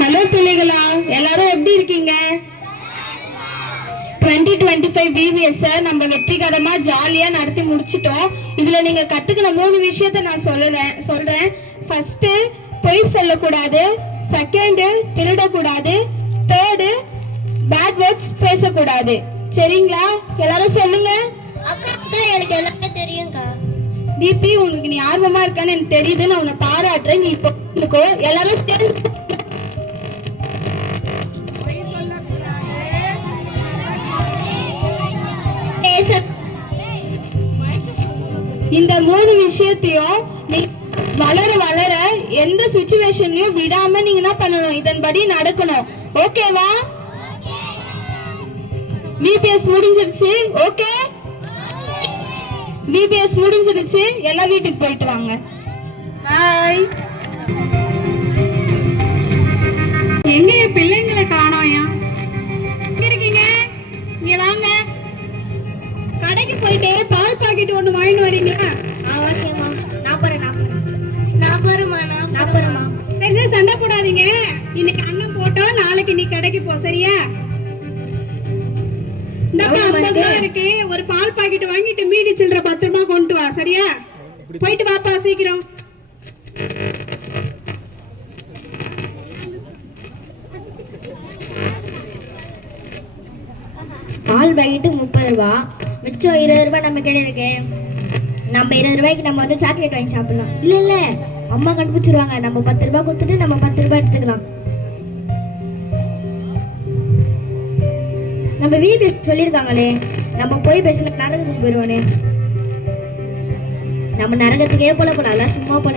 Hello பிள்ளைகளா, எல்லாரும் எப்படி இருக்கீங்க? 2025 BBS நம்ம வெற்றிகரமா ஜாலியா நடத்தி முடிச்சிட்டோம். இதுல நீங்க கத்துக்கின 3 விஷயத்தை நான் சொல்றேன். ஃபர்ஸ்ட், பொய் சொல்லக்கூடாது. செகண்ட், திருடக்கூடாது. தேர்டு, பேட் வேர்ட்ஸ் பேசக்கூடாது. சரிங்களா? எல்லாரும் சொல்லுங்க. அக்கா எனக்கு எல்லாமே தெரியும்க்கா. தீபி, உனக்கு நீ ஆர்வமா இருக்கான்னு எனக்கு தெரியுது. நான் உன்னை பாராட்டுறேன். நீ இப்போ எல்லாரும் சேர்ந்து இந்த 3 விஷயத்தையும் நீ வளர வளர எந்த சிச்சுவேஷன்லயும் விடாம நீங்க என்ன பண்ணணும், இதன்படி நடக்கணும். ஓகேவா? VBS முடிஞ்சிருச்சு. ஓகே, VBS முடிஞ்சிருச்சு. எல்லா வீட்டுக்கு போயிட்டு வாங்க. பாய். எங்க பிள்ளைங்களை காணோம்? இருக்கீங்க? இங்க வாங்க. கடைக்கு போயிட்டு பால் பாக்கெட் ஒண்ணு வாங்கிட்டு வரீங்களா? ஓகேம்மா. நான் போறேம்மா. சரி சண்டை போடாதீங்க. இன்னைக்கு அண்ணன் போட்டோம், நாளைக்கு நீ கடைக்கு போ. சரியா? இந்த 50 ரூபா இருக்கு. ஒரு பால் பாக்கெட் வாங்கிட்டு மீதி சில்லற 10 ரூபா கொண்டு வா. சரியா? போயிட்டு வாப்பா சீக்கிரம். பால் பாக்கெட்டு 30 ரூபா, மிச்சம் 20 ரூபாய் நம்ம கிட்ட இருக்கு. நம்ம 20 ரூபாய்க்கு நம்ம வந்து சாக்லேட் வாங்கி சாப்பிடலாம். இல்ல அம்மா கண்டுபிடிச்சிருவாங்க. நம்ம 10 ரூபாய் கொடுத்துட்டு நம்ம 10 ரூபாய் எடுத்துக்கலாம். நம்ம VBS சொல்லியிருக்காங்களே, நம்ம போய் பேசின நரகத்துக்கு போயிடுவானே. நம்ம நரகத்துக்கே போல சும்மா போல.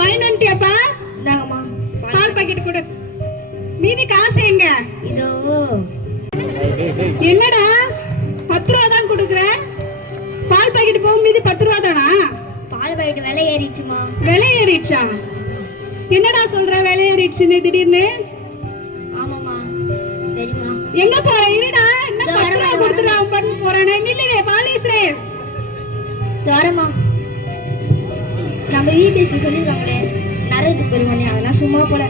வாங்கிட்டியாப்பா? இந்தாங்கம்மா பால் பாக்கெட் கொடு. மீதி காசு எங்க? இதோ. என்னடா 10 ரூபா தான் கொடுக்குற? பால் பாக்கெட் போகும் மீதி 10 ரூபா தானா? பால் பாக்கெட் விலை ஏறிடுச்சுமா. விலை ஏறிடுச்சா? என்னடா சொல்ற விலை ஏறிடுச்சுன்னு திடீர்னு? ஆமாம்மா. சரிம்மா. எங்க போற? இருடா, என்ன 10 ரூபா கொடுத்துடா பண்ணு போறேனே. நில்லுடே பாலிஸ்ரே. தாரம்மா. நம்ம VBS சொல்லியிருக்காங்களே, நரகத்துக்கு போயிடுவானே, அதெல்லாம் சும்மா போல.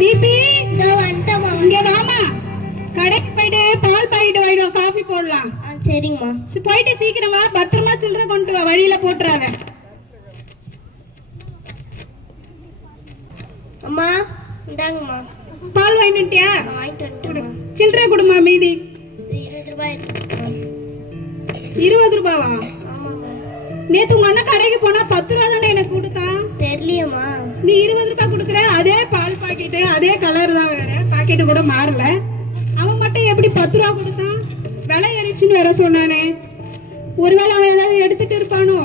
தீபி, இங்க வாமா. கடைக்கு போயிட்டு பால் பாக்கெட் வாங்கிடுவோம், காஃபி போடலாம். சரிங்கம்மா. போயிட்டு சீக்கிரமா பத்திரமா சில்லற கொண்டு வா, வழியில போட்டுறாத. அம்மா இந்தாங்கம்மா. பால் வாங்கிட்டியா? வாங்கிட்டு வந்துட்டேன். சில்லற கொடுமா மீதி. 20 ரூபாய். 20 ரூபாவா? ஆமாம்மா. நேத்து உங்க அண்ணன் கடைக்கு போனா 10 ரூபா தானே எனக்கு கொடுத்தான். தெரியலையம்மா. நீ 20 ரூபாய் கொடுக்குற. அதே பால் பாக்கெட்டு, அதே கலர் தான், வேற பாக்கெட்டு கூட மாறல. அவன் மட்டும் எப்படி 10 ரூபா கொடுத்தான்? விலை ஏறிச்சுன்னு வேற சொன்னானே. ஒருவேளை அவன் ஏதாவது எடுத்துட்டு இருப்பானோ?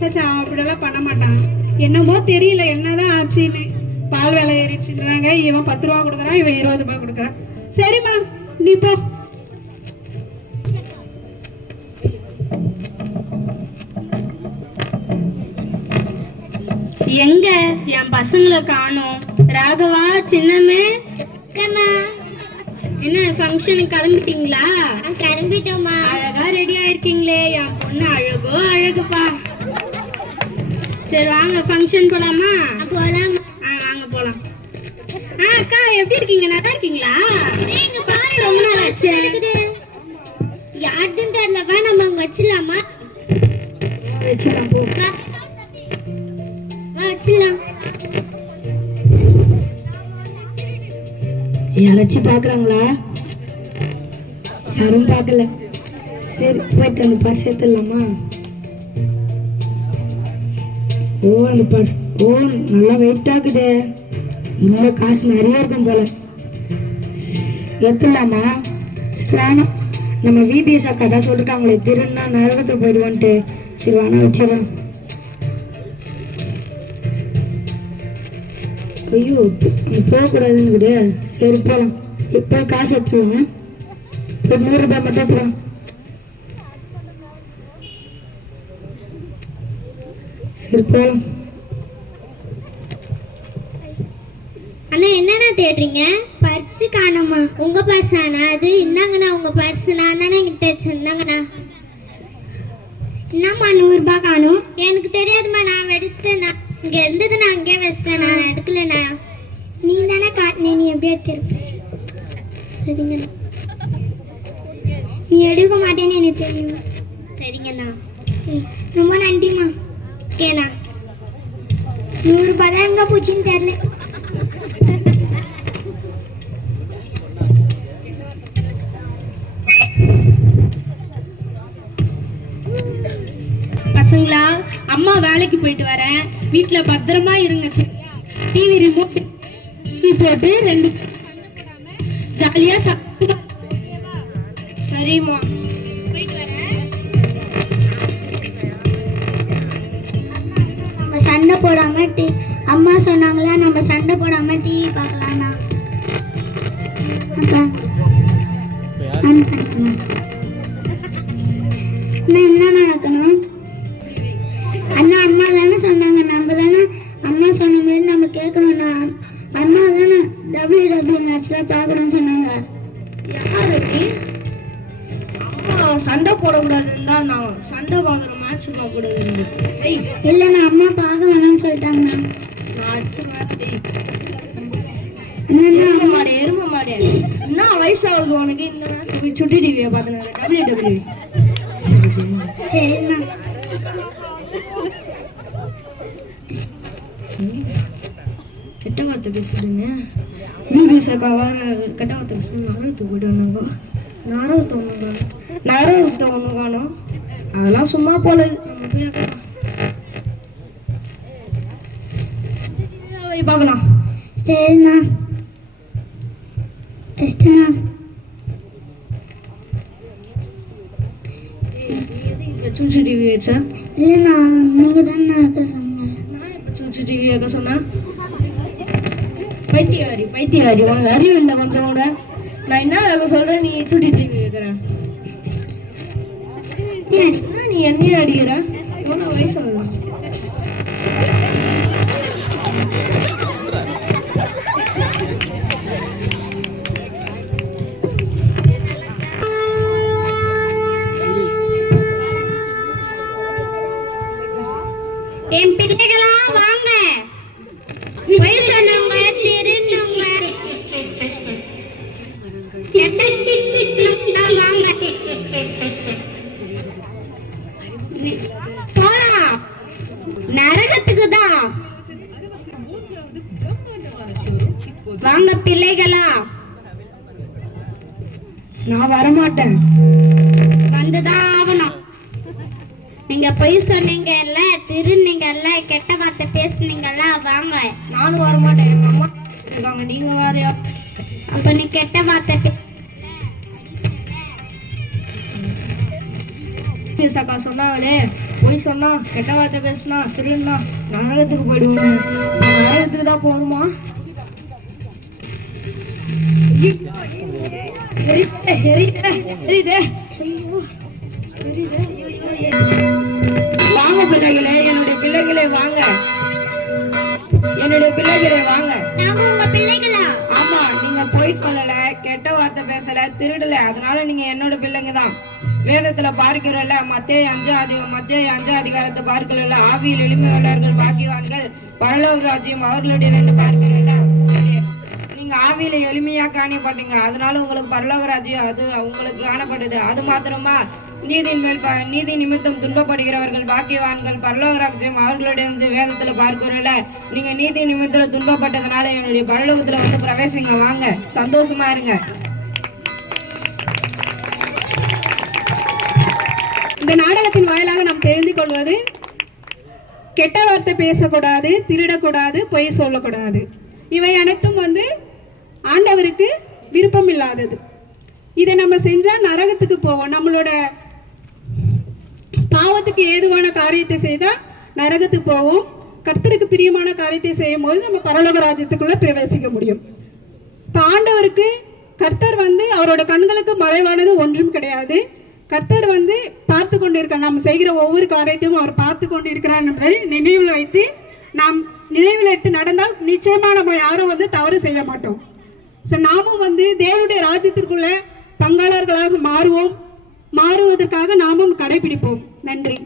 சச்சா, அவன் அப்படியெல்லாம் பண்ண மாட்டான். என்னமோ தெரியல என்னதான் ஆச்சுன்னு. பால் விலை ஏறிச்சுன்றாங்க. இவன் 10 ரூபா கொடுக்குறான், இவன் 20 ரூபாய் கொடுக்குறான். சரிம்மா, நீ போ. எங்க என் பசங்களை காணோம்? ராகவா, சின்னமே, என்ன ஃபங்க்ஷனுக்கு கிளம்பிட்டீங்களா? கிளம்பிட்டோம்மா. அழகா ரெடி ஆயிருக்கீங்களே. என் பொண்ணு அழகோ அழகுப்பா. சரி வாங்க ஃபங்க்ஷன் போலாமா? போலாம். வாங்க போலாம். அக்கா, எப்படி இருக்கீங்க? நல்லா இருக்கீங்களா? நீங்க பாரு, ரொம்ப நாள் ஆச்சு. யாருன்னு தெரியலப்பா. நம்ம அங்க வச்சிடலாமா? வச்சிடலாம், போ. வச்சிடலாம். யாராச்சும் பாக்குறாங்களா? யாரும் பார்க்கல. சரி, போயிட்டு அந்த பர்ஸ் எடுத்துடலாமா? ஓ, அந்த பர்ஸ் நல்லா வெயிட் ஆகுது. இன்னும் காசு நிறைய இருக்கும் போல. எடுத்துடலாமா? வேணாம், நம்ம VBS அக்கா தான் சொல்லிருக்காங்களே, திருன்னா நரகத்தில் போயிடுவோன்ட்டு. சரி வேணா, வச்சிடலாம். ஐயோ, போகக்கூடாதுன்னு. சரி போகலாம். இப்போ காசு எடுத்துருவோங்க. ஒரு 100 ரூபாய் மட்டும் போகலாம். சரி போகலாம். அண்ணா என்னண்ணா தேடுறீங்க? பர்ஸு காணுமா? உங்க பர்ஸாண்ணா அது? இந்தாங்கண்ணா உங்க பர்ஸு. நான் தானே இங்கே தேய்ச்சேன். இந்தாங்கண்ணா. என்னம்மா 100 ரூபாய் காணும்? எனக்கு தெரியாதும்மா, நான் வெடிச்சிட்டேண்ணா. இங்கே இருந்தது நான் அங்கேயே வச்சிட்டேன், நான் எடுக்கலண்ணா. நீ தானே காட்டினே, நீ எப்படியா திருப்ப? சரிங்கண்ணா. நீ எடுக்க மாட்டேன்னு எனக்கு தெரியும். சரிங்கண்ணா. சரி, ரொம்ப நன்றிம்மா. ஓகேண்ணா. 100 ரூபாய் தான் எங்கே போச்சுன்னு தெரியல. பசங்களா, அம்மா வேலைக்கு போயிட்டு வரேன், வீட்டில் பத்திரமா இருங்க. டிவி ரிமோட் போட்டு 2 ஜாலியா சரிம்மா, போயிட்டு வரேன். நம்ம சண்டை போடாம அம்மா சொன்னாங்களா, நம்ம சண்டை போடாம டிவி பார்க்கலாம்ண்ணா. என்ன நடக்கணும் அண்ணா? அம்மா தானே சொன்னாங்க, நம்ம தானே அம்மா சொன்ன மாதிரி நம்ம கேட்கணும்ண்ணா. அம்மா தானே WWE மேட்ச் தான் பார்க்கணும்னு சொன்னாங்க. அம்மா சண்டை போடக்கூடாதுன்னு தான் நான் சண்டை பார்க்குற மேட்ச் பார்க்கக்கூடாது. இல்லைண்ணா, அம்மா பார்க்க வேணாம்னு சொல்லிட்டாங்கண்ணா. நான் அடிச்சிருவேன். என்னண்ணா? எரும மாடே, என்ன வயசாகுது உனக்கு? இந்த நேரத்துக்கு சுட்டி டிவியை பார்த்தேன். WWE. சரிண்ணா. கெட்ட வார்த்தை பேசுறீங்க. பிபிஎஸ் அக்கா வர கெட்ட வார்த்தை பேசுறது நாரகத்துக்கு போயிட்டு வந்தாங்க. நாரகத்தை ஒன்று காணும். அதெல்லாம் சும்மா போல. நம்ம போய் பார்க்கலாம். சரிண்ணா. எஸ்டண்ணா. சூச்சி டிவி வச்சா? இல்லைண்ணா, நீங்கள் தானே இருக்க சொன்னீங்க. நான் இப்போ சூச்சி டிவி வைக்க சொன்னேன். பைத்தியாரி உனக்கு அறிவு இல்லை கொஞ்சம் கூட. நான் என்ன வைக்க சொல்றேன், நீ சுட்டி டிவி வைக்கிறேன். நீ என்னையும் அடிக்கிற? எவ்வளோ வயசு ஆகுது? என் பிள்ளைகளா வாங்க, போய் சொன்னவங்க திருநவங்க வாங்க போலாம் நரகத்துக்கு தான். வாங்க பிள்ளைகளா. நான் வரமாட்டேன். வந்துதான் ஆகணும். நீங்க பொய் சொன்னீங்கல்ல, திருநீங்கல்ல, கெட்ட வார்த்தை பேசுனீங்கல்ல, வாங்க. நானும் வரமாட்டேன். எங்க அம்மா இருக்காங்க, நீங்க வேறையா? அப்ப நீ கெட்ட வார்த்தை அக்கா சொன்னாங்களே, போய் சொன்னா கெட்ட வார்த்தை பேசினா திருடுனா நரகத்துக்கு போயிடுவோம். நரகத்துக்கு தான் போகணுமா? வாங்க பிள்ளைகளே, என்னுடைய பிள்ளைகளே வாங்க, என்னுடைய பிள்ளைகளே வாங்க. நாங்க உங்க பிள்ளைகளா? ஆமா, நீங்க பொய் சொல்லல, கெட்ட வார்த்தை பேசல, திருடல, அதனால நீங்க என்னோட பிள்ளைங்க தான். வேதத்துல பார்க்கிறோம்ல, மத்தேயு 5 அதிகாரத்தை பார்க்கிறோம்ல, ஆவியில் எளிமையுள்ளவர்கள் பாக்கியவான்கள், பரலோக ராஜ்யம் அவர்களுடையது என்று பார்க்கிறோம்ல. நீங்க ஆவியில எளிமையா காணப்பட்டீங்க, அதனால உங்களுக்கு பரலோக ராஜ்யம் அது உங்களுக்கு காணப்பட்டது. அது மாத்திரமா, நீதி நிமித்தம் துன்பப்படுகிறவர்கள் பாக்கியவான்கள், பரலோக ராஜ்யம் அவர்களுடைய வேதத்துல பார்க்கிறோம்ல. நீங்க நீதி நிமித்தத்துல துன்பப்பட்டதுனால என்னுடைய பரலோகத்துல வந்து பிரவேசிங்க. வாங்க, சந்தோஷமா இருங்க. இந்த நாடகத்தின் வாயிலாக நாம் தெரிந்து கொள்வது, கெட்ட வார்த்தை பேசக்கூடாது, திருடக்கூடாது, பொய் சொல்லக்கூடாது. இவை அனைத்தும் ஆண்டவருக்கு விருப்பம் இல்லாதது. இதை நம்ம செஞ்சா நரகத்துக்கு போவோம். நம்மளோட பாவத்துக்கு ஏதுவான காரியத்தை செய்தா நரகத்துக்கு போவோம். கர்த்தருக்கு பிரியமான காரியத்தை செய்யும் போது நம்ம பரலோக ராஜ்யத்துக்குள்ள பிரவேசிக்க முடியும். இப்போ ஆண்டவருக்கு கர்த்தர் அவரோட கண்களுக்கு மறைவானது ஒன்றும் கிடையாது. கர்த்தர் பார்த்து கொண்டு இருக்கார். நாம் செய்கிற ஒவ்வொரு காரியத்தையும் அவர் பார்த்து கொண்டு இருக்கிறார் என்பதை நினைவில் வைத்து நாம் நினைவில் எடுத்து நடந்தால் நிச்சயமா நம்ம யாரும் வந்து தவறு செய்ய மாட்டோம். ஸோ நாமும் வந்து தேவனுடைய ராஜ்யத்திற்குள்ள பங்காளர்களாக மாறுவதற்காக நாமும் கடைபிடிப்போம். நன்றி.